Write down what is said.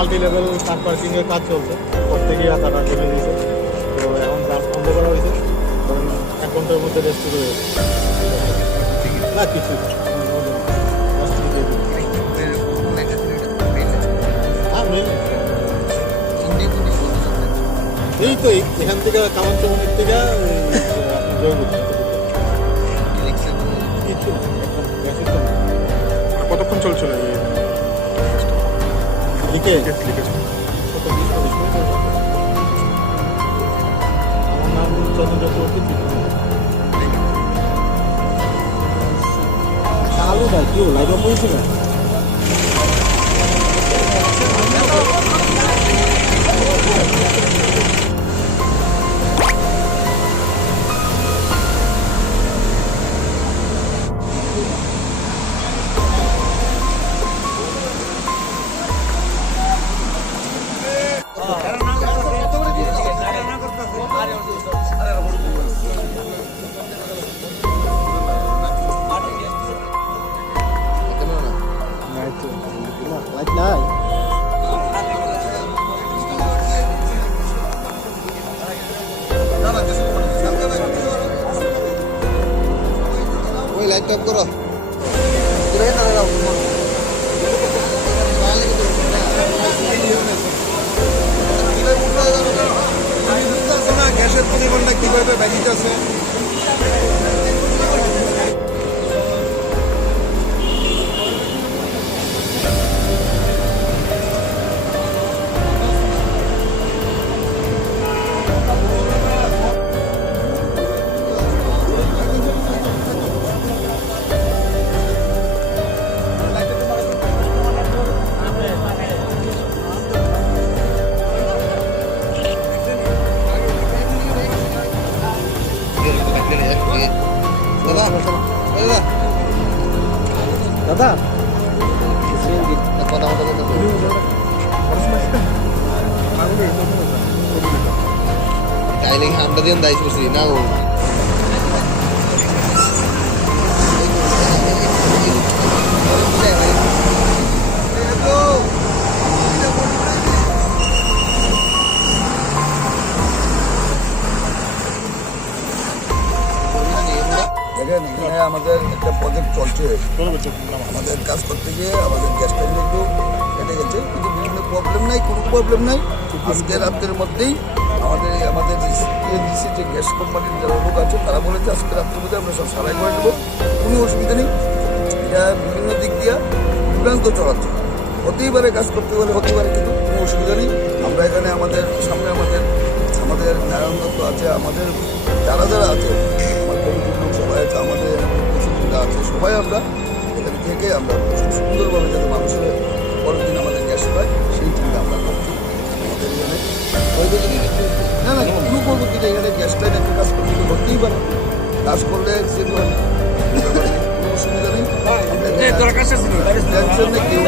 Multi level কার পার্কিংয়ের কাজ চলছে, করতে গিয়ে তারা নেমে দিয়েছে। তো এখন কাজ বন্ধ করা হয়েছে, কারণ 1 ঘন্টার মধ্যে রেস্ট শুরু হয়েছে না কিছু এই তো এখান থেকে কামান চমনের থেকে কতক্ষণ চলছিল লিখে আমার নাম চন্দ্র চালু ভাই কেউ লাইভ বলছি না লাইট নাই ওই লাইট অফ করো গ্যাসের পরিমাণটা কিভাবে বাজিতেছে দাদা Kailing handa din dahil sa kusina o. দেখেন এখানে আমাদের একটা প্রজেক্ট চলছে, আমাদের কাজ করতে গিয়ে আমাদের গ্যাস টাইম একটু কেটে গেছে, কিন্তু বিভিন্ন প্রবলেম নাই, কোনো প্রবলেম নাই। আজকে রাত্রের মধ্যেই আমাদের যে গ্যাস কোম্পানির যারা লোক আছে তারা বলেছে আজকে রাত্রের মধ্যে আমরা সব সারাই করে দেবো, কোনো অসুবিধা নেই। এটা বিভিন্ন দিক দিয়ে বিভ্রান্ত চলাচ্ছে, হতেই পারে কাজ করতে পারে, হতে পারে, কিন্তু কোনো অসুবিধা নেই। আমরা এখানে আমাদের সামনে আমাদের নারায়ণ দত্ত আছে, আমাদের যারা আছে সবাই আছে, আমাদের প্রতিযোগিতা আছে, সবাই আমরা এখানে থেকে আমরা সুন্দরভাবে যাতে মানুষের পরের দিন আমাদের গ্যাস পায় সেই চিন্তা আমরা করছি। আমাদের এখানে না কোনো পরবর্তীতে এখানে গ্যাস লাইন একটা কাজ করতে করতেই পারে, কাজ করলে সেগুলো কোনো অসুবিধা নেই, টেনশন নেই।